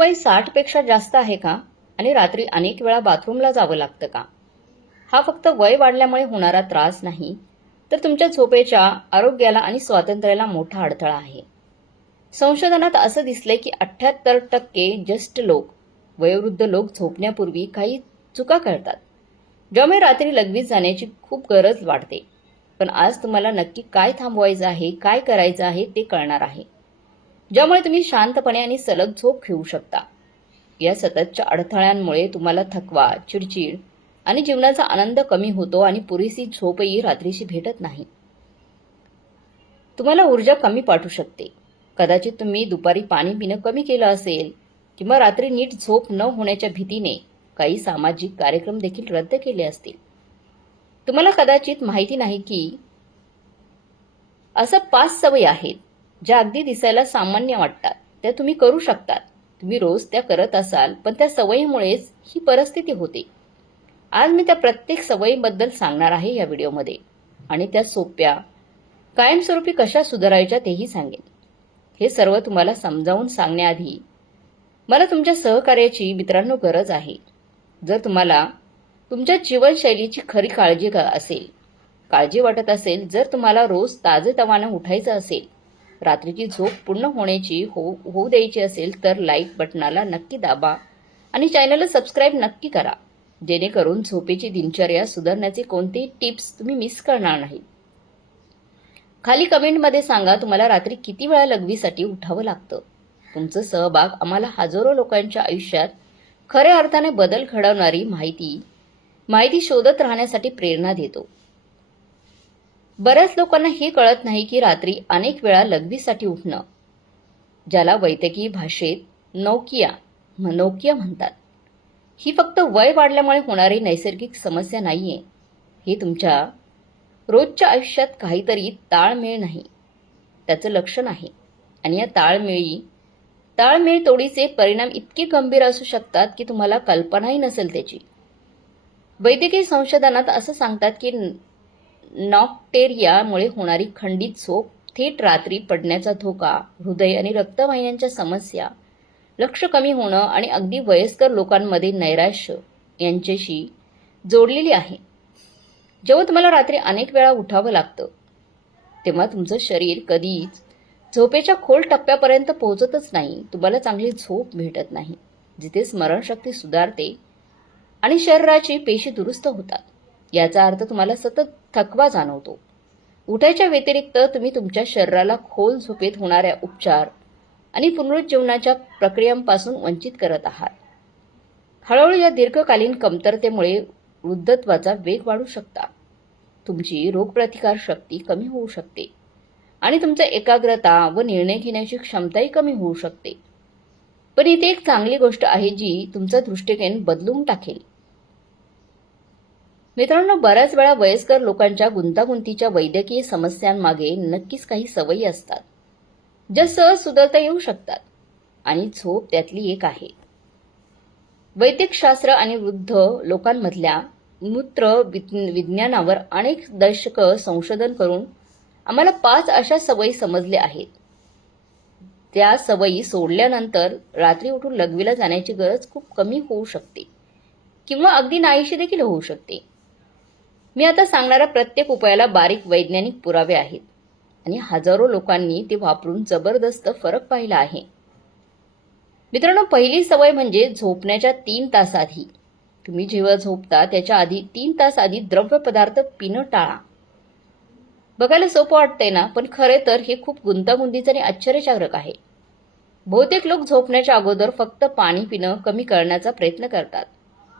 वय 60 पेक्षा जास्त आहे का आणि रात्री अनेक वेळा बाथरूमला जावं लागतं का? हा फक्त वय वाढल्यामुळे होणारा त्रास नाही, तर तुमच्या झोपेच्या आरोग्याला आणि स्वातंत्र्याला मोठा अडथळा आहे. संशोधनात असं दिसलंय की 78% ज्येष्ठ लोक, वयोवृद्ध लोक झोपण्यापूर्वी काही चुका करतात, ज्यामुळे रात्री लगवीत जाण्याची खूप गरज वाटते. पण आज तुम्हाला नक्की काय थांबवायचं आहे, काय करायचं आहे ते कळणार आहे, ज्यामुळे तुम्ही शांतपणे आणि सलग झोप घेऊ शकता. या सततच्या अडथळ्यांमुळे तुम्हाला थकवा, चिडचिड आणि जीवनाचा आनंद कमी होतो आणि पुरेशी झोपही रात्रीची भेटत नाही. तुम्हाला ऊर्जा कमी वाटू शकते. कदाचित तुम्ही दुपारी पाणी पिणं कमी केलं असेल किंवा रात्री नीट झोप न होण्याच्या भीतीने काही सामाजिक कार्यक्रम देखील रद्द केले असतील. तुम्हाला कदाचित माहिती नाही की असं 5 सवयी आहेत ज्या अगदी दिसायला सामान्य वाटतात, त्या तुम्ही करू शकतात. तुम्ही रोज त्या करत असाल, पण त्या सवयीमुळेच ही परिस्थिती होते. आज मी त्या प्रत्येक सवयीबद्दल सांगणार आहे या व्हिडिओमध्ये, आणि त्या सोप्या, कायमस्वरूपी कशा सुधारायच्या तेही सांगेन. हे सर्व तुम्हाला समजावून सांगण्याआधी मला तुमच्या सहकार्याची मित्रांनो गरज आहे. जर तुम्हाला तुमच्या जीवनशैलीची खरी काळजी वाटत असेल, जर तुम्हाला रोज ताजेतवानं उठायचं असेल, रात्रीची झोप पूर्ण होऊ द्यायची असेल, तर लाईक बटनाला नक्की दाबा आणि चॅनलला सबस्क्राईब नक्की करा, जेणेकरून झोपेची दिनचर्या सुधारण्याचे कोणतेही टिप्स तुम्ही मिस करणार नाही. खाली कमेंटमध्ये सांगा तुम्हाला रात्री किती वेळा लघवीसाठी उठावं लागतं. तुमचं सहभाग आम्हाला हजारो लोकांच्या आयुष्यात खऱ्या अर्थाने बदल घडवणारी माहिती शोधत राहण्यासाठी प्रेरणा देतो. बऱ्याच लोकांना हे कळत नाही की रात्री अनेक वेळा लघवीसाठी उठणं, ज्याला वैद्यकीय भाषेत नौकिया म्हणतात, ही फक्त वय वाढल्यामुळे होणारी नैसर्गिक समस्या नाहीये. हे तुमच्या रोजच्या आयुष्यात काहीतरी ताळमेळ नाही त्याचं लक्षण आहे. आणि या ताळमेळ तोडीचे परिणाम इतके गंभीर असू शकतात की तुम्हाला कल्पनाही नसेल त्याची. वैद्यकीय संशोधनात असं सांगतात की नॉक्टेरियामुळे होणारी खंडित झोप, थेट रात्री पडण्याचा धोका, हृदय आणि रक्तवाहिन्यांच्या समस्या, लक्ष कमी होणं आणि अगदी वयस्कर लोकांमध्ये नैराश्य यांच्याशी जोडलेली आहे. जेव्हा तुम्हाला रात्री अनेक वेळा उठावं लागतं, तेव्हा तुमचं शरीर कधीच झोपेच्या खोल टप्प्यापर्यंत पोहोचतच नाही. तुम्हाला चांगली झोप भेटत नाही, जिथे स्मरणशक्ती सुधारते आणि शरीराची पेशी दुरुस्त होतात. याचा अर्थ तुम्हाला सतत थकवा जाणवतो. उठायच्या व्यतिरिक्त तुम्ही तुमच्या शरीराला खोल झोपेत होणाऱ्या उपचार आणि पुनरुज्जीवनाच्या प्रक्रियांपासून वंचित करत आहात. हळूहळू या दीर्घकालीन कमतरतेमुळे वृद्धत्वाचा वेग वाढू शकता, तुमची रोगप्रतिकार शक्ती कमी होऊ शकते आणि तुमची एकाग्रता व निर्णय घेण्याची क्षमताही कमी होऊ शकते. पण इथे एक चांगली गोष्ट आहे जी तुमचा दृष्टिकोन बदलून टाकेल. मित्रांनो, बऱ्याच वेळा वयस्कर लोकांच्या गुंतागुंतीच्या वैद्यकीय समस्यांमागे नक्कीच काही सवयी असतात, ज्या सहज सुधारता येऊ शकतात, आणि झोप त्यातली एक आहे. वैद्यकशास्त्र आणि वृद्ध लोकांमधल्या मूत्र विज्ञानावर अनेक दशकं संशोधन करून आम्हाला 5 अशा सवयी समजल्या आहेत. त्या सवयी सोडल्यानंतर रात्री उठून लघवीला जाण्याची गरज खूप कमी होऊ शकते किंवा अगदी नाहीशी देखील होऊ शकते. मी आता सांगणाऱ्या प्रत्येक उपायाला बारीक वैज्ञानिक पुरावे आहेत आणि हजारो लोकांनी ते वापरून जबरदस्त फरक पाहिला आहे. मित्रांनो, पहिली सवय म्हणजे झोपण्याच्या 3 तास आधी, तुम्ही जेव्हा झोपता त्याच्या आधी 3 तास आधी द्रव्य पदार्थ पिणं टाळा. बघायला सोपं वाटतंय ना, पण खरे तर हे खूप गुंतागुंतीचं आणि आश्चर्यकारक आहे. बहुतेक लोक झोपण्याच्या अगोदर फक्त पाणी पिणं कमी करण्याचा प्रयत्न करतात,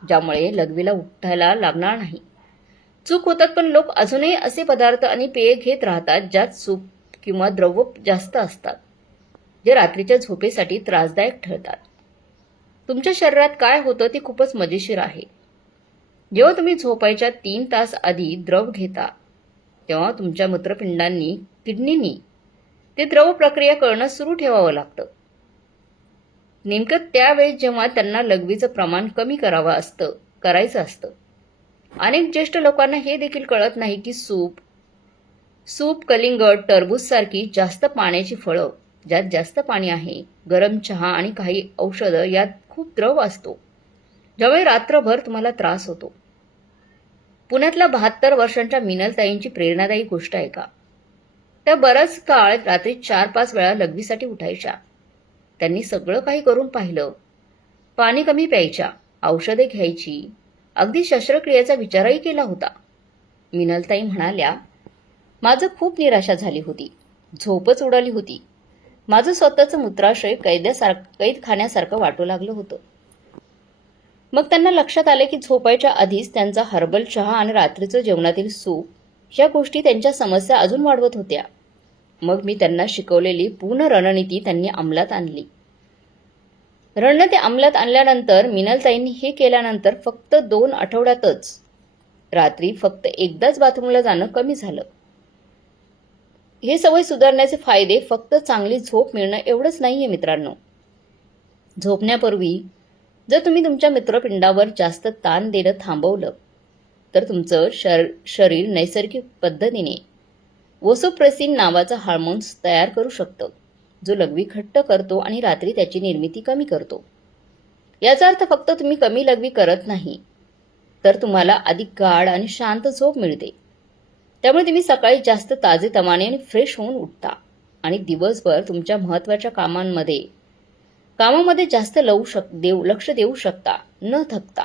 ज्यामुळे लघवीला उठायला लागणार नाही. चूक होतात, पण लोक अजूनही असे पदार्थ आणि पेय घेत राहतात ज्यात सूप किंवा द्रव जास्त असतात, जे रात्रीच्या झोपेसाठी त्रासदायक ठरतात. तुमच्या शरीरात काय होतं ते खूपच मजेशीर आहे. जेव्हा तुम्ही झोपायच्या 3 तास आधी द्रव घेता, तेव्हा तुमच्या मूत्रपिंडांनी, किडनीनी ते द्रव प्रक्रिया करणं सुरू ठेवावं लागतं. नेमकं त्यावेळेस जेव्हा त्यांना लघवीचं प्रमाण कमी करायचं असतं. अनेक ज्येष्ठ लोकांना हे देखील कळत नाही की सूप, कलिंगड, टरबूज सारखी जास्त पाण्याची फळं ज्यात जास्त पाणी आहे, गरम चहा आणि काही औषधं यात खूप द्रव असतो, ज्यामुळे रात्रभर तुम्हाला त्रास होतो. पुण्यातल्या 72 वर्षांच्या मिनलताईंची प्रेरणादायी गोष्ट आहे का? त्या बराच काळ रात्री 4-5 वेळा लघवीसाठी उठायच्या. त्यांनी सगळं काही करून पाहिलं. पाणी कमी प्यायच्या, औषधे घ्यायची, अगदी शस्त्रक्रियेचा विचारही केला होता. मिनलताई म्हणाल्या, माझं खूप निराशा झाली होती. झोपच उडाली होती. माझं स्वतःचं मूत्राशय कैदखान्यासारखं वाटू लागलं होतं. मग त्यांना लक्षात आले की झोपायच्या आधीच त्यांचा हर्बल चहा आणि रात्रीचं जेवणातील सूप या गोष्टी त्यांच्या समस्या अजून वाढवत होत्या. मग मी त्यांना शिकवलेली पूर्ण रणनीती त्यांनी अंमलात आणली. रणनीती अंमलात आणल्यानंतर मिनलताईंनी हे केल्यानंतर फक्त 2 आठवड्यातच रात्री फक्त एकदाच बाथरूमला जाणं कमी झालं. हे सवय सुधारण्याचे फायदे फक्त चांगली झोप मिळणं एवढंच नाहीये मित्रांनो. झोपण्यापूर्वी जर तुम्ही तुमच्या मूत्रपिंडावर जास्त ताण देणं थांबवलं तर तुमचं शरीर नैसर्गिक पद्धतीने वोसोप्रेसिन नावाचा हार्मोन्स तयार करू शकतं, जो लघवी घट्ट करतो आणि रात्री त्याची निर्मिती कमी करतो. याचा अर्थ फक्त तुम्ही कमी लघवी करत नाही, तर तुम्हाला अधिक गाढ आणि शांत झोप मिळते. त्यामुळे तुम्ही सकाळी जास्त ताजेतवाने आणि फ्रेश होऊन उठता आणि दिवसभर तुमच्या महत्त्वाच्या कामामध्ये जास्त लक्ष देऊ शकता, न थकता.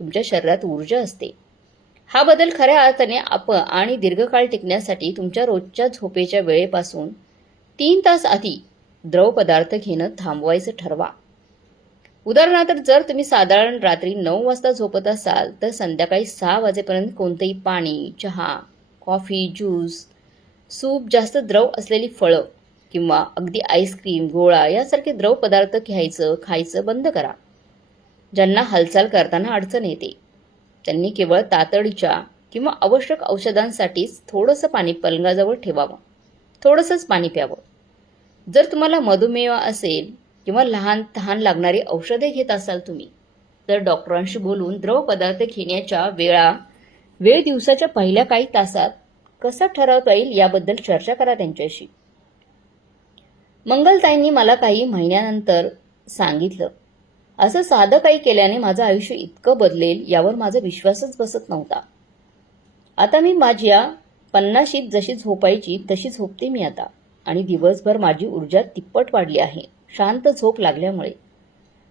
तुमच्या शरीरात ऊर्जा असते. हा बदल खऱ्या अर्थाने आणि दीर्घकाळ टिकण्यासाठी तुमच्या रोजच्या झोपेच्या वेळेपासून 3 तास आधी द्रव पदार्थ घेणं थांबवायचं ठरवा. उदाहरणार्थ जर तुम्ही साधारण रात्री 9 वाजता झोपत असाल तर संध्याकाळी 6 वाजेपर्यंत कोणतेही पाणी, चहा, कॉफी, ज्यूस, सूप, जास्त द्रव असलेली फळं किंवा अगदी आईस्क्रीम, गोळा यासारखे द्रव पदार्थ खायचं बंद करा. ज्यांना हालचाल करताना अडचण येते त्यांनी केवळ तातडीच्या किंवा आवश्यक औषधांसाठीच थोडंसं पाणी पलंगाजवळ ठेवावं, थोडंसंच पाणी प्यावं. जर तुम्हाला मधुमेह असेल किंवा लहान तहान लागणारी औषधे घेत असाल तुम्ही, तर डॉक्टरांशी बोलून द्रव पदार्थ घेण्याच्या वेळ दिवसाच्या पहिल्या काही तासात कसा ठरवता येईल याबद्दल चर्चा करा त्यांच्याशी. मंगलताईंनी मला काही महिन्यानंतर सांगितलं, असं साधं काही केल्याने माझं आयुष्य इतकं बदलेल यावर माझा विश्वासच बसत नव्हता. आता मी माझ्या 50शीत जशी झोपायची तशी झोपते मी आता आणि दिवसभर माझी ऊर्जा तिप्पट वाढली आहे. शांत झोप लागल्यामुळे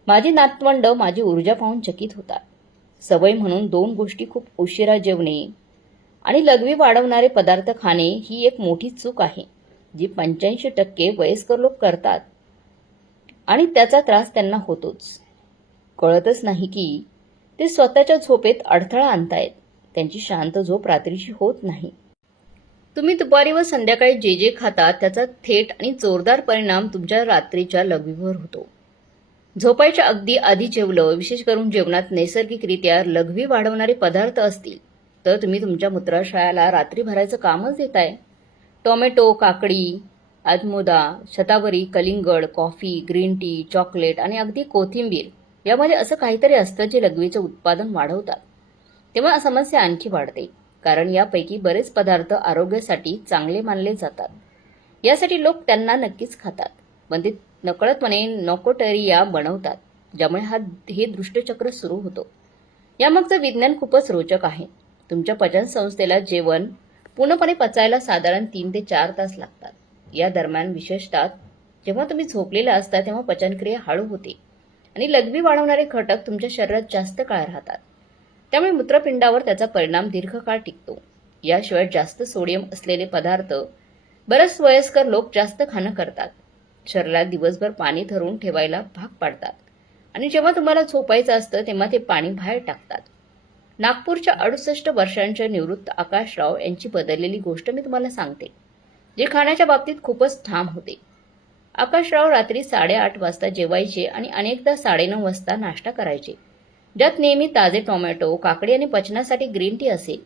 माझी नातवंड माझी ऊर्जा पाहून चकित होतात. सवय म्हणून 2 गोष्टी खूप उशिरा जेवणे आणि लघवी वाढवणारे पदार्थ खाणे ही एक मोठी चूक आहे, जी 85% वयस्कर लोक करतात आणि त्याचा त्रास त्यांना होतोच. कळतच नाही की ते स्वतःच्या झोपेत अडथळा आणतायत. त्यांची शांत झोप रात्रीची होत नाही. तुम्ही दुपारी व संध्याकाळी जे खाता त्याचा थेट आणि जोरदार परिणाम तुमच्या रात्रीच्या लघवीवर होतो. झोपायच्या अगदी आधी जेवलं, विशेष करून जेवणात नैसर्गिकरित्या लघवी वाढवणारे पदार्थ असतील तर तुम्ही तुमच्या मूत्राशयाला रात्री भरायचं कामच देताय. टोमॅटो, काकडी, आजमोदा, शतावरी, कलिंगड, कॉफी, ग्रीन टी, चॉकलेट आणि अगदी कोथिंबीर यामध्ये असं काहीतरी असतं जे लघवीचं उत्पादन वाढवतात. तेव्हा समस्या आणखी वाढते, कारण यापैकी बरेच पदार्थ आरोग्यासाठी चांगले मानले जातात. यासाठी लोक त्यांना नक्कीच खातात, पण ते नकळतपणे नॉकोटेरिया बनवतात, ज्यामुळे हे दुष्टचक्र सुरू होतं. यामागचं विज्ञान खूपच रोचक आहे. तुमच्या पचन संस्थेला जेवण पूर्णपणे पचायला साधारण 3 ते 4 तास लागतात. या दरम्यान विशेषतः जेव्हा तुम्ही झोपलेला असता तेव्हा पचनक्रिया हळू होते आणि लघवी वाढवणारे घटक तुमच्या शरीरात जास्त काळ राहतात. त्यामुळे मूत्रपिंडावर त्याचा परिणाम दीर्घकाळ टिकतो. याशिवाय जास्त सोडियम असलेले पदार्थ बरेच वयस्कर लोक जास्त खाणं करतात. शरीरात दिवसभर पाणी धरून ठेवायला भाग पाडतात आणि जेव्हा तुम्हाला झोपायचं असतं तेव्हा ते पाणी बाहेर टाकतात. नागपूरच्या 68 वर्षांच्या निवृत्त आकाशराव यांची बदललेली गोष्ट मी तुम्हाला सांगते, जे खाण्याच्या बाबतीत खूपच ठाम होते. आकाशराव रात्री 8:30 वाजता जेवायचे आणि अनेकदा 9:30 वाजता नाश्ता करायचे, ज्यात नेहमी ताजे टोमॅटो, काकडी आणि पचनासाठी ग्रीन टी असेल.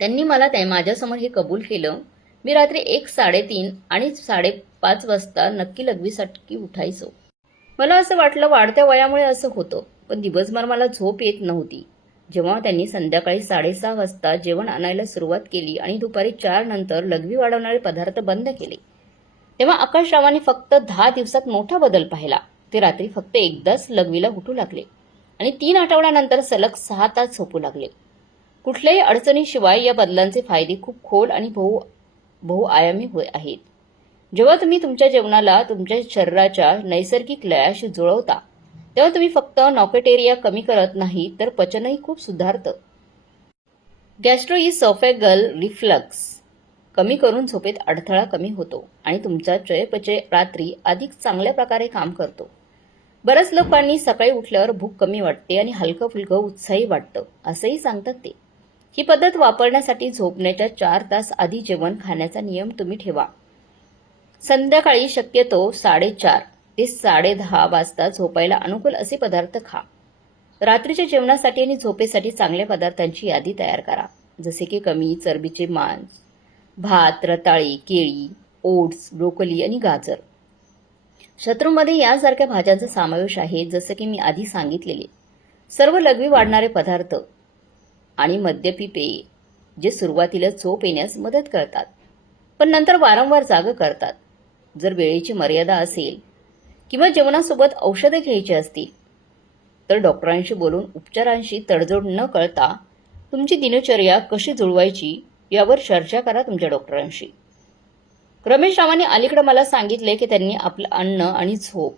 त्यांनी मला माझ्यासमोर हे कबूल केलं. मी रात्री 1, 3:30 आणि 5:30 वाजता नक्की लघवीसाठी उठायचो. मला असं वाटलं वाढत्या वयामुळे असं होतं, पण दिवसभर मला झोप येत नव्हती. जेव्हा त्यांनी संध्याकाळी 6:30 वाजता जेवण आणायला सुरुवात केली आणि दुपारी 4 नंतर लघवी वाढवणारे पदार्थ बंद केले, तेव्हा आकाशरावाने फक्त 10 दिवसात मोठा बदल पाहिला. ते रात्री फक्त एकदाच लघवीला उठू लागले आणि 3 आठवड्यानंतर सलग 6 तास झोपू लागले. कुठल्याही अडचणीशिवाय या बदलांचे फायदे खूप खोल आणि बहुआयामी आहेत. जेव्हा तुम्ही तुमच्या जेवणाला तुमच्या शरीराच्या नैसर्गिक लयाशी जुळवता तेव्हा तुम्ही फक्त नॉकेटेरिया कमी करत नाही तर पचनही खूप सुधारतं. गॅस्ट्रोइसोफेगल रिफ्लक्स कमी करून झोपेत अडथळा कमी होतो आणि तुमचा चयापचय रात्री अधिक चांगल्या प्रकारे काम करतो. बऱ्याच लोकांनी सकाळी उठल्यावर भूक कमी वाटते आणि हलकं फुलकं उत्साही वाटतं असंही सांगतात ते. ही पद्धत वापरण्यासाठी झोपण्याच्या 4 तास आधी जेवण खाण्याचा नियम तुम्ही ठेवा. संध्याकाळी शक्यतो 4:30 ते 10:30 वाजता झोपायला अनुकूल असे पदार्थ खा. रात्रीच्या जेवणासाठी आणि झोपेसाठी चांगल्या पदार्थांची यादी तयार करा, जसे की कमी चरबीचे मांस, भात, रताळी, केळी, ओट्स, ब्रोकोली आणि गाजर. शत्रूमध्ये यासारख्या भाज्यांचा समावेश आहे, जसं की मी आधी सांगितलेले सर्व लघवी वाढणारे पदार्थ आणि मद्यपी पेये, जे सुरुवातीला झोप येण्यास मदत करतात पण नंतर वारंवार जाग करतात. जर वेळेची मर्यादा असेल किंवा जेवणासोबत औषधे घ्यायची असतील तर डॉक्टरांशी बोलून उपचारांशी तडजोड न करता तुमची दिनचर्या कशी जुळवायची यावर चर्चा करा तुमच्या डॉक्टरांशी. रमेश रावांनी अलीकडे मला सांगितले की त्यांनी आपलं अन्न आणि झोप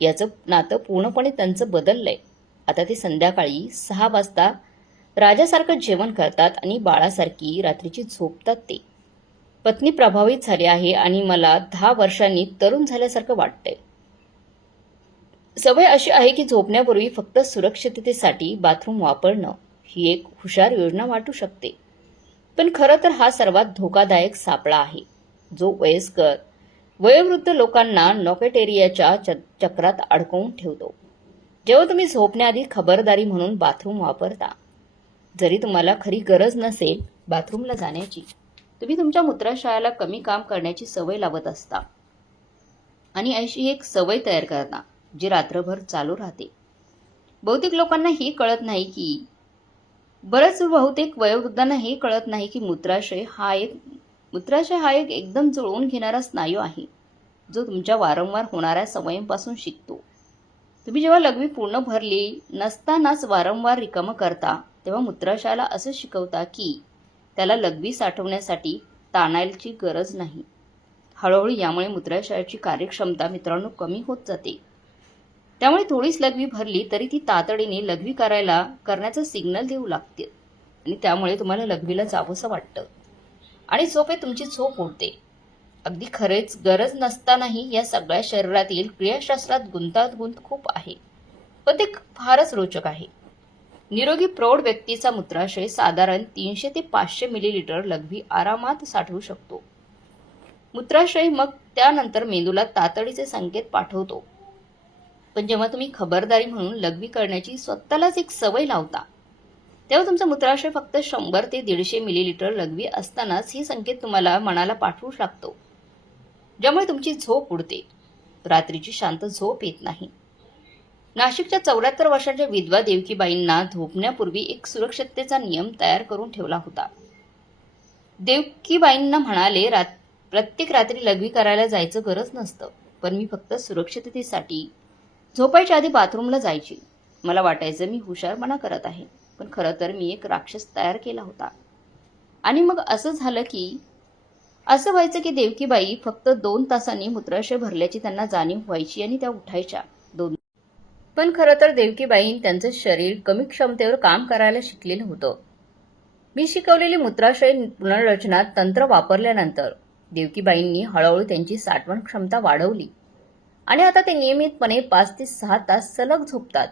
याचं नातं पूर्णपणे त्यांचं बदललंय. आता ते संध्याकाळी 6 वाजता राजासारखं जेवण करतात आणि बाळासारखी रात्रीची झोपतात. ते पत्नी प्रभावित झाली आहे आणि मला 10 वर्षांनी तरुण झाल्यासारखं वाटतंय. सवय अशी आहे की झोपण्यापूर्वी फक्त सुरक्षिततेसाठी बाथरूम वापरणं ही एक हुशार योजना वाटू शकते, पण खरं तर हा सर्वात धोकादायक सापळा आहे जो वयस्कर वयोवृद्ध लोकांना नॉकेटेरियाच्या चक्रात अडकवून ठेवतो. जेव्हा तुम्ही झोपण्याआधी खबरदारी म्हणून बाथरूम वापरता, जरी तुम्हाला खरी गरज नसेल बाथरूमला जाण्याची, तुम्ही तुमच्या मूत्राशयाला कमी काम करण्याची सवय लावत असता आणि अशी एक सवय तयार करता जी रात्रभर चालू राहते. बहुतेक लोकांना हे कळत नाही की बहुतेक वयोवृद्धांना हे कळत नाही की मूत्राशय हा एक एकदम जुळवून घेणारा स्नायू आहे जो तुमच्या वारंवार होणाऱ्या सवयींपासून शिकतो. तुम्ही जेव्हा लघवी पूर्ण भरली नसतानाच वारंवार रिकामं करता तेव्हा मूत्राशयाला असं शिकवता की त्याला लघवी साठवण्यासाठी ताणायची गरज नाही. हळूहळू यामुळे मूत्राशयाची कार्यक्षमता मित्रांनो कमी होत जाते. त्यामुळे थोडीच लघवी भरली तरी ती तातडीने लघवी करण्याचा सिग्नल देऊ लागते आणि त्यामुळे तुम्हाला लघवीला जावंसं वाटतं आणि झोपेत तुमची झोप उडते. अगदी खरेच गरज नसतानाही या सगळ्या शरीरातील क्रियाशास्त्रात गुंतागुंत खूप आहे, पण ते फारच रोचक आहे. निरोगी प्रौढ व्यक्तीचा मूत्राशय साधारण 300 ते 500 मिलीलिटर लघवी आरामात साठवू शकतो. मूत्राशय मग त्यानंतर मेंदूला तातडीचे संकेत पाठवतो. पण जेव्हा तुम्ही खबरदारी म्हणून लघवी करण्याची स्वतःलाच एक सवय लावता तेव्हा तुमचा मूत्राशय फक्त 100 ते 150 मिलीलिटर लघवी असतानाच हे संकेत तुम्हाला मनाला पाठवू लागतो, ज्यामुळे तुमची झोप उडते. रात्रीची शांत झोप येत नाही. नाशिकच्या 74 वर्षांच्या विधवा देवकीबाईंना झोपण्यापूर्वी एक सुरक्षिततेचा नियम तयार करून ठेवला होता. देवकीबाईंना म्हणाले, प्रत्येक रात्री लघवी करायला जायचं गरज नसतं, पण मी फक्त सुरक्षिततेसाठी झोपायच्या आधी बाथरूमला जायची. मला वाटायचं मी हुशारपणा करत आहे, पण खरं तर मी एक राक्षस तयार केला होता. आणि मग असं व्हायचं की देवकीबाई फक्त 2 तासांनी मूत्राशय भरल्याची त्यांना जाणीव व्हायची आणि त्या उठायच्या. पण खरं तर देवकीबाई त्यांचं शरीर कमी क्षमतेवर काम करायला शिकलेलं होतं. मी शिकवलेली मूत्राशय पुनर्रचना तंत्र वापरल्यानंतर देवकीबाईंनी हळूहळू त्यांची साठवण क्षमता वाढवली आणि आता ते नियमितपणे 5 ते 6 तास सलग झोपतात.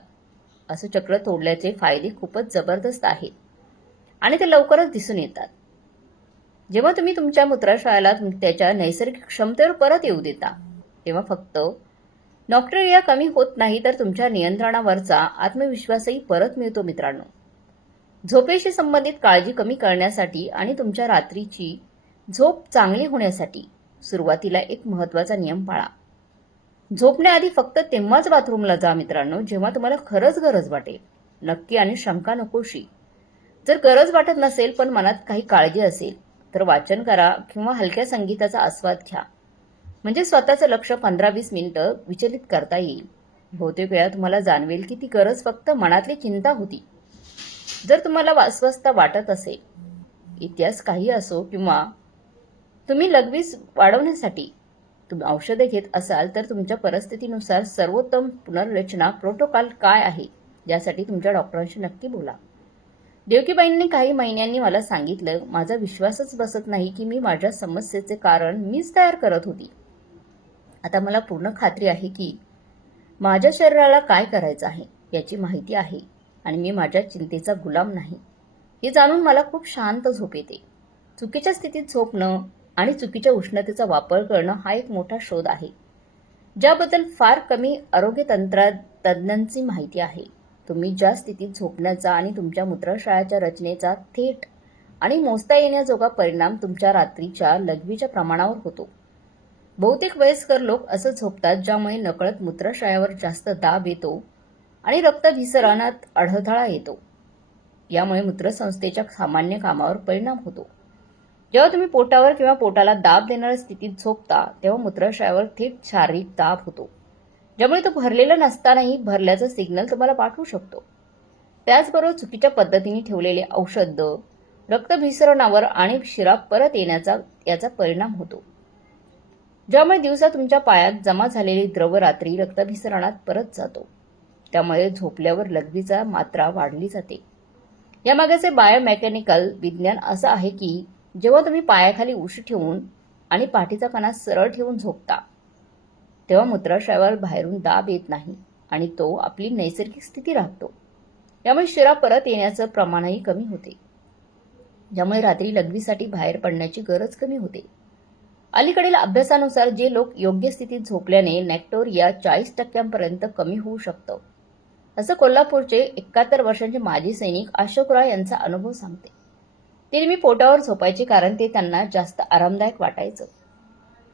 असं चक्र तोडल्याचे फायदे खूपच जबरदस्त आहेत आणि ते लवकरच दिसून येतात. जेव्हा तुम्ही तुमच्या मूत्राशयाला त्याच्या नैसर्गिक क्षमतेवर परत येऊ देता तेव्हा फक्त नॉक्टेरिया कमी होत नाही तर तुमच्या नियंत्रणावरचा आत्मविश्वासही परत मिळतो. मित्रांनो, झोपेशी संबंधित काळजी कमी करण्यासाठी आणि तुमच्या रात्रीची झोप चांगली होण्यासाठी सुरुवातीला एक महत्त्वाचा नियम पाळा. झोपण्याआधी फक्त तेव्हाच बाथरूमला जा मित्रांनो जेव्हा तुम्हाला खरंच गरज वाटेल. नक्की आणि शंका नकोशी. जर गरज वाटत नसेल पण मनात काही काळजी असेल तर वाचन करा किंवा हलक्या संगीताचा आस्वाद घ्या. म्हणजे स्वतःचं लक्ष 15-20 मिनिटं विचलित करता येईल. बहुतेक वेळा तुम्हाला जाणवेल की ती गरज फक्त मनातली चिंता होती. जर तुम्हाला अस्वस्थता वाटत असेल, इतिहास काही असो किंवा तुम्ही लगवीच वाढवण्यासाठी तुम्ही औषधे घेत असाल तर तुमच्या परिस्थितीनुसार सर्वोत्तम पुनर्रचना प्रोटोकॉल काय आहे यासाठी तुमच्या डॉक्टरांशी नक्की बोला. देवकीबाईंनी काही महिन्यांनी मला सांगितलं, माझा विश्वासच बसत नाही की मी माझ्या समस्येचे कारण मीच तयार करत होती. आता मला पूर्ण खात्री आहे की माझ्या शरीराला काय करायचं आहे याची माहिती आहे आणि मी माझ्या चिंतेचा गुलाम नाही. हे जाणून मला खूप शांत झोप येते. चुकीच्या स्थितीत झोपणं आणि चुकीच्या उष्णतेचा वापर करणं हा एक मोठा शोध आहे, ज्याबद्दल फार कमी आरोग्य तज्ज्ञांची माहिती आहे. तुम्ही ज्या स्थितीत झोपण्याचा आणि तुमच्या मूत्रशयाच्या रचनेचा थेट आणि मोजता येण्याजोगा परिणाम तुमच्या रात्रीच्या लघवीच्या प्रमाणावर होतो. बहुतेक वयस्कर लोक असं झोपतात ज्यामुळे नकळत मूत्रशयावर जास्त दाब येतो आणि रक्ताभिसरणात अडथळा येतो. यामुळे मूत्रसंस्थेच्या सामान्य कामावर परिणाम होतो. जेव्हा तुम्ही पोटावर किंवा पोटाला दाब देणाऱ्या स्थितीत झोपता तेव्हा मूत्रशयावर थेट शारीरिक दाब होतो, ज्यामुळे तो भरलेला नसतानाही भरल्याचा सिग्नल तुम्हाला पाठवू शकतो. त्याचबरोबर चुकीच्या पद्धतीने ठेवलेले औषध रक्तभिसरणावर आणि शिरा परत येण्याचा याचा परिणाम होतो, ज्यामुळे दिवसा तुमच्या पायात जमा झालेले द्रव रात्री रक्ताभिसरणात परत जातो. त्यामुळे झोपल्यावर लघवीचा मात्रा वाढली जाते. यामागचे बायोमेकॅनिकल विज्ञान असं आहे की जेव्हा तुम्ही पायाखाली उशी ठेवून आणि पाठीचा कणा सरळ ठेवून झोपता तेव्हा मूत्राशयावर बाहेरून दाब येत नाही आणि तो आपली नैसर्गिक स्थिती राखतो. यामुळे शिरा परत येण्याचं प्रमाणही कमी होते, ज्यामुळे रात्री लघवीसाठी बाहेर पडण्याची गरज कमी होते. अलीकडील अभ्यासानुसार जे लोक योग्य स्थितीत झोपल्याने नेक्टोरिया 40% कमी होऊ शकतं, असं कोल्हापूरचे 71 वर्षांचे माजी सैनिक अशोकराव यांचा अनुभव सांगते. ते नेहमी पोटावर झोपायचे कारण ते त्यांना जास्त आरामदायक वाटायचं.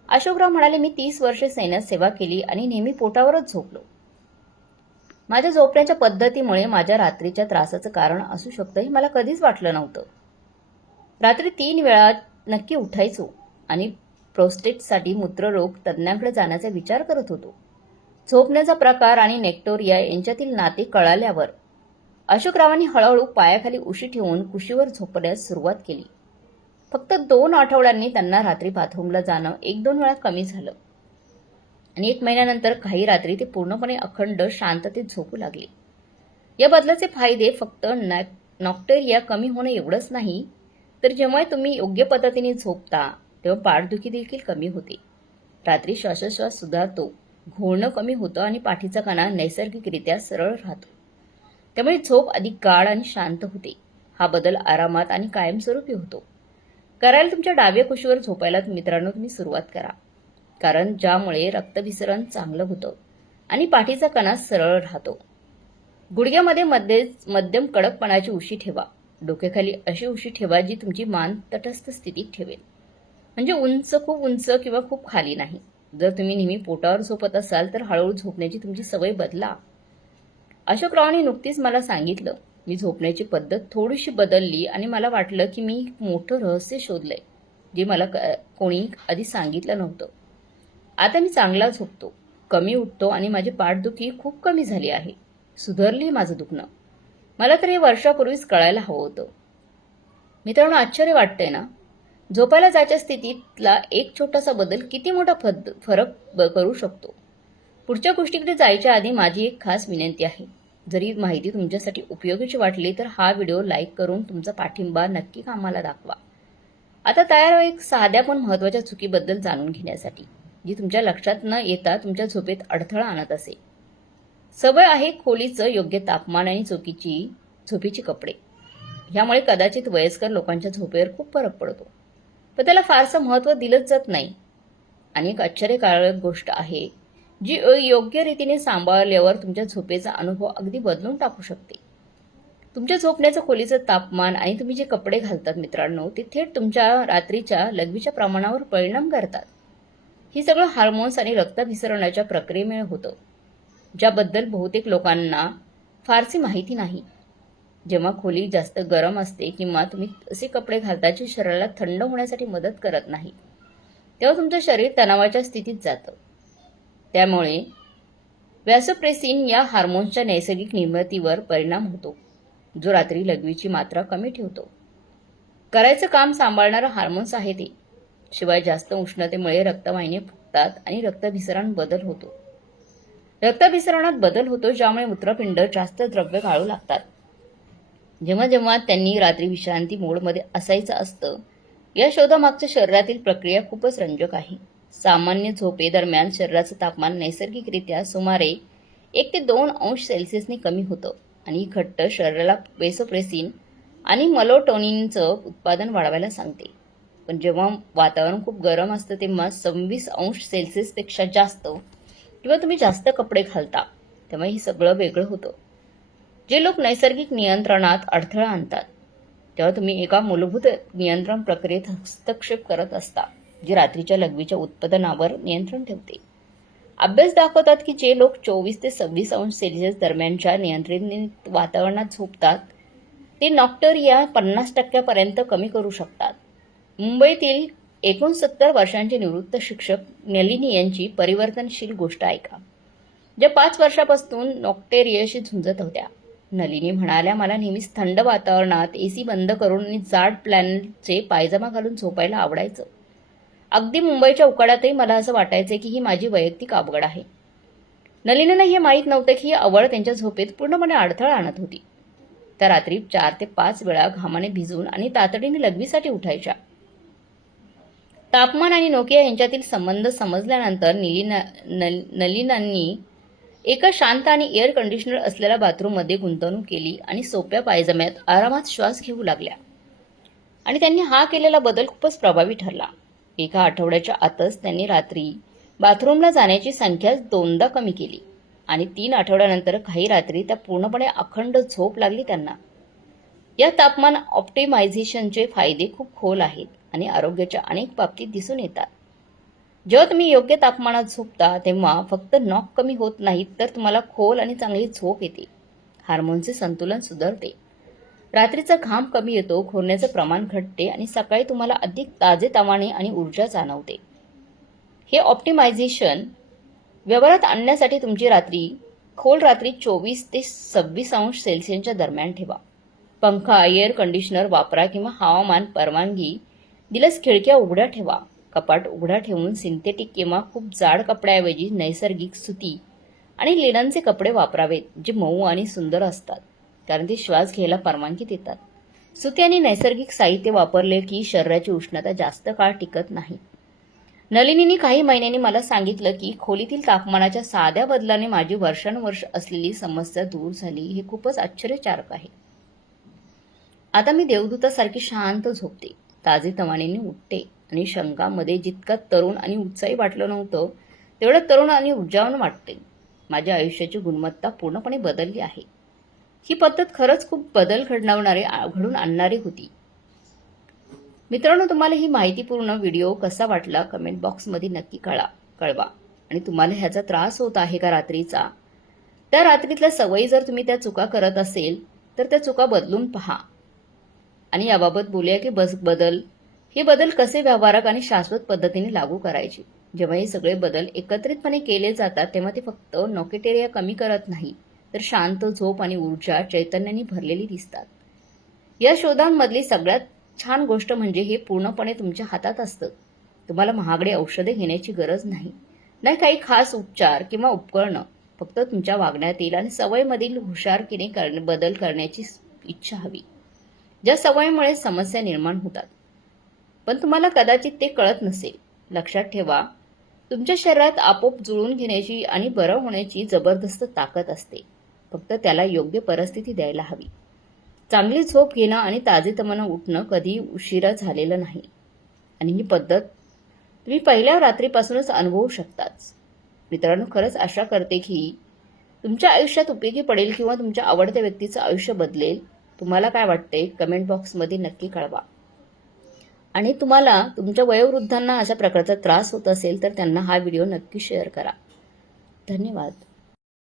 अशोकराव म्हणाले, मी 30 वर्षे सैन्यात सेवा केली आणि नेहमी पोटावरच झोपलो. माझ्या झोपण्याच्या पद्धतीमुळे माझ्या रात्रीच्या त्रासाचं कारण असू शकतं हे मला कधीच वाटलं नव्हतं. रात्री 3 वेळा नक्की उठायचो आणि प्रोस्टेटसाठी मूत्ररोग तज्ज्ञांकडे जाण्याचा विचार करत होतो. झोपण्याचा प्रकार आणि नेक्टोरिया यांच्यातील नाते कळाल्यावर अशोकरावांनी हळूहळू पायाखाली उशी ठेवून कुशीवर झोपण्यास सुरुवात केली. फक्त 2 आठवड्यांनी त्यांना रात्री बाथरूमला जाणं 1-2 वेळा कमी झालं आणि 1 महिन्यानंतर काही रात्री ते पूर्णपणे अखंड शांततेत झोपू लागले. या बदलाचे फायदे फक्त नॉक्टेरिया कमी होणे एवढंच नाही, तर जेव्हा तुम्ही योग्य पद्धतीने झोपता तेव्हा पाठदुखी देखील कमी होते. रात्री श्वासोच्छ्वास सुधारतो, घोळणं कमी होतं आणि पाठीचा कणा नैसर्गिकरित्या सरळ राहतो. त्यामुळे झोप अधिक गाढ आणि शांत होते. हा बदल आरामात आणि कायमस्वरूपी होतो. करायला तुमच्या डाव्या कुशीवर झोपायला मित्रांनो तुम्ही सुरुवात करा, कारण ज्यामुळे रक्तभिसरण चांगलं होतं आणि पाठीचा कणा सरळ राहतो. गुडघ्यामध्ये मध्यम कडकपणाची उशी ठेवा. डोक्याखाली अशी उशी ठेवा जी तुमची मान तटस्थ स्थितीत ठेवेल, म्हणजे खूप उंच किंवा खूप खाली नाही. जर तुम्ही नेहमी पोटावर झोपत असाल तर हळूहळू झोपण्याची तुमची सवय बदला. अशोकरावांनी नुकतीच मला सांगितलं, मी झोपण्याची पद्धत थोडीशी बदलली आणि मला वाटलं की मी एक मोठं रहस्य शोधलंय जे मला कोणी आधी सांगितलं नव्हतं. आता मी चांगला झोपतो, कमी उठतो आणि माझी पाठदुखी खूप कमी झाली आहे. सुधारली माझं दुखणं. मला तर हे वर्षापूर्वीच कळायला हवं होतं. मित्रांनो, आश्चर्य वाटतंय ना? झोपायला जायच्या स्थितीतला एक छोटासा बदल किती मोठा फरक करू शकतो. पुढच्या गोष्टीकडे जायच्या आधी माझी एक खास विनंती आहे. जरी माहिती तुमच्यासाठी उपयोगीची वाटली तर हा व्हिडिओ लाईक करून तुमचा पाठिंबा नक्की आम्हाला दाखवा. आता तयार व्हा एक साध्या पण महत्त्वाच्या चुकीबद्दल जाणून घेण्यासाठी, जी तुमच्या लक्षात न येता तुमच्या झोपेत अडथळा आणत असेल. सवय आहे खोलीचं योग्य तापमान आणि झोपीची कपडे. ह्यामुळे कदाचित वयस्कर लोकांच्या झोपेवर खूप फरक पडतो, पण त्याला फारसं महत्त्व दिलंच जात नाही. आणि एक आश्चर्यकारक गोष्ट आहे जी योग्य रीतीने सांभाळल्यावर तुमच्या झोपेचा अनुभव अगदी बदलून टाकू शकते. तुमच्या झोपण्याचं खोलीचं तापमान आणि तुम्ही जे कपडे घालतात मित्रांनो, ते थेट तुमच्या रात्रीच्या लघवीच्या प्रमाणावर परिणाम करतात. ही सगळं हार्मोन्स आणि रक्ताभिसरणाच्या प्रक्रियेमुळे होतं, ज्याबद्दल बहुतेक लोकांना फारसी माहिती नाही. जेव्हा खोली जास्त गरम असते किंवा तुम्ही असे कपडे घालता जे शरीराला थंड होण्यासाठी मदत करत नाही, तेव्हा तुमचं शरीर तणावाच्या स्थितीत जातं. त्यामुळे व्हॅसोप्रेसिन या हार्मोन्सच्या नैसर्गिक निर्मितीवर परिणाम होतो, जो रात्री लघवीची मात्रा कमी ठेवतो. करायचं काम सांभाळणारं हार्मोन्स आहे ते. शिवाय जास्त उष्णतेमुळे रक्तवाहिन्या फुगतात आणि रक्तभिसरण बदल होतो. रक्तभिसरणात बदल होतो, ज्यामुळे मूत्रपिंड जास्त द्रव्य गाळू लागतात. जेव्हा जेव्हा त्यांनी रात्री विश्रांती मोडमध्ये असायचं असतं, या शोधामागच्या शरीरातील प्रक्रिया खूपच रंजक आहे. सामान्य झोपेदरम्यान शरीराचं तापमान नैसर्गिकरित्या सुमारे 1 ते 2 अंश सेल्सिअसने कमी होतं आणि ही घट्ट शरीराला व्हॅसोप्रेसिन आणि मेलाटोनिनचं उत्पादन वाढवायला सांगते. पण जेव्हा वातावरण खूप गरम असतं तेव्हा 26 अंश सेल्सिअसपेक्षा जास्त किंवा तुम्ही जास्त कपडे घालता, तेव्हा हे सगळं वेगळं होतं. जे लोक नैसर्गिक नियंत्रणात अडथळा आणतात, तेव्हा तुम्ही एका मूलभूत नियंत्रण प्रक्रियेत हस्तक्षेप करत असता, जी रात्रीच्या लघवीच्या उत्पादनावर नियंत्रण ठेवते. अभ्यास दाखवतात की जे लोक 24 ते 26 अंश सेल्सिअस दरम्यानच्या नियंत्रित वातावरणात झोपतात, ते नॉक्टुरिया 50% पर्यंत कमी करू शकतात. मुंबईतील 69 वर्षांचे निवृत्त शिक्षक नलिनी यांची परिवर्तनशील गोष्ट ऐका, ज्या 5 वर्षापासून नॉक्टेरियाशी झुंजत होत्या. नलिनी म्हणाल्या, मला नेहमीच थंड वातावरणात एसी बंद करून आणि जाड प्लॅनचे पायजमा घालून झोपायला आवडायचं. अगदी मुंबईच्या उकाड्यातही मला असं वाटायचं की ही माझी वैयक्तिक आवड आहे. नलिनीला हे माहीत नव्हतं की ही आवड त्यांच्या झोपेत पूर्णपणे अडथळा आणत होती. त्या रात्री 4 ते 5 वेळा घामाने भिजून आणि तातडीने लघवीसाठी उठायच्या. तापमान आणि नोकिया यांच्यातील संबंध समजल्यानंतर नलिनींनी एका शांत आणि एअर कंडिशनर असलेल्या बाथरूममध्ये गुंतवणूक केली आणि सोप्या पायजम्यात आरामात श्वास घेऊ लागल्या. आणि त्यांनी हा केलेला बदल खूपच प्रभावी ठरला. एका आठवड्याच्या आतच त्यांनी रात्री बाथरूमला जाण्याची संख्या 2दा कमी केली आणि 3 आठवड्यानंतर काही रात्री त्या पूर्णपणे अखंड झोप लागली त्यांना. या तापमान ऑप्टिमायझेशनचे फायदे खूप खोल आहेत आणि आरोग्याच्या अनेक बाबतीत दिसून येतात. जेव्हा तुम्ही योग्य तापमानात झोपता तेव्हा फक्त नॉक कमी होत नाहीत, तर तुम्हाला खोल आणि चांगली झोप येते. हार्मोनचे संतुलन सुधारते. रात्रीचा घाम कमी येतो, खोरण्याचं प्रमाण घटते आणि सकाळी तुम्हाला अधिक ताजेतवाने आणि ऊर्जा जाणवते. हे ऑप्टिमायझेशन व्यवहारात आणण्यासाठी तुमची खोल रात्री 24 ते 26 अंश सेल्सिअसच्या दरम्यान ठेवा. पंखा, एअर कंडिशनर वापरा किंवा हवामान परवानगी दिल्यास खिडक्या उघड्या ठेवा. कपाट उघडा ठेवून सिंथेटिक किंवा खूप जाड कपड्याऐवजी नैसर्गिक सुती आणि लिननचे कपडे वापरावेत, जे मऊ आणि सुंदर असतात, कारण ते श्वास घ्यायला परवानगी देतात. सुती आणि नैसर्गिक साहित्य वापरले की शरीराची उष्णता जास्त काळ टिकत नाही. नलिनींनी काही महिन्यांनी मला सांगितलं की खोलीतील तापमानाच्या साध्या बदलाने माझी वर्षानुवर्ष असलेली समस्या दूर झाली. हे खूपच आश्चर्यकारक आहे. आता मी देवदूतासारखी शांत झोपते, ताजेतवानेने उठते आणि शंकामध्ये जितका तरुण आणि उत्साही वाटलं नव्हतं, तेवढं तरुण आणि ऊर्जावान वाटते. माझ्या आयुष्याची गुणवत्ता पूर्णपणे बदलली आहे. ही पद्धत खरंच खूप बदल घडून आणणारी होती. मित्रांनो, तुम्हाला ही माहितीपूर्ण व्हिडिओ कसा वाटला कमेंट बॉक्समध्ये नक्की कळवा. आणि तुम्हाला ह्याचा त्रास होत आहे का रात्रीचा? त्या रात्रीतल्या सवयी जर तुम्ही त्या चुका करत असेल तर त्या चुका बदलून पहा. आणि याबाबत बोलूया की हे बदल कसे व्यावहारिक आणि शाश्वत पद्धतीने लागू करायचे. जेव्हा हे सगळे बदल एकत्रितपणे केले जातात तेव्हा ते फक्त नॉक्टेरिया कमी करत नाही, तर शांत झोप आणि ऊर्जा चैतन्याने भरलेली दिसतात. या शोधांमधली सगळ्यात छान गोष्ट म्हणजे हे पूर्णपणे तुमच्या हातात असतं. तुम्हाला महागडे औषधे घेण्याची गरज नाही, काही खास उपचार किंवा उपकरणं. फक्त तुमच्या वागण्यातील आणि सवयीमधील हुशारकीने बदल करण्याची इच्छा हवी. ज्या सवयीमुळे समस्या निर्माण होतात, पण तुम्हाला कदाचित ते कळत नसेल. लक्षात ठेवा, तुमच्या शरीरात आपोआप जुळून घेण्याची आणि बरं होण्याची जबरदस्त ताकद असते. फक्त त्याला योग्य परिस्थिती द्यायला हवी. चांगली झोप घेणं आणि ताजेतवानं उठणं कधीही उशिरा झालेलं नाही. आणि ही पद्धत तुम्ही पहिल्या रात्रीपासूनच अनुभवू शकताच. मित्रांनो, खरंच आशा करते की तुमच्या आयुष्यात उपयोगी पडेल किंवा तुमच्या आवडत्या व्यक्तीचं आयुष्य बदलेल. तुम्हाला काय वाटते कमेंट बॉक्समध्ये नक्की कळवा. आणि तुम्हाला तुमच्या वयोवृद्धांना अशा प्रकारचा त्रास होत असेल तर त्यांना हा व्हिडिओ नक्की शेअर करा. धन्यवाद.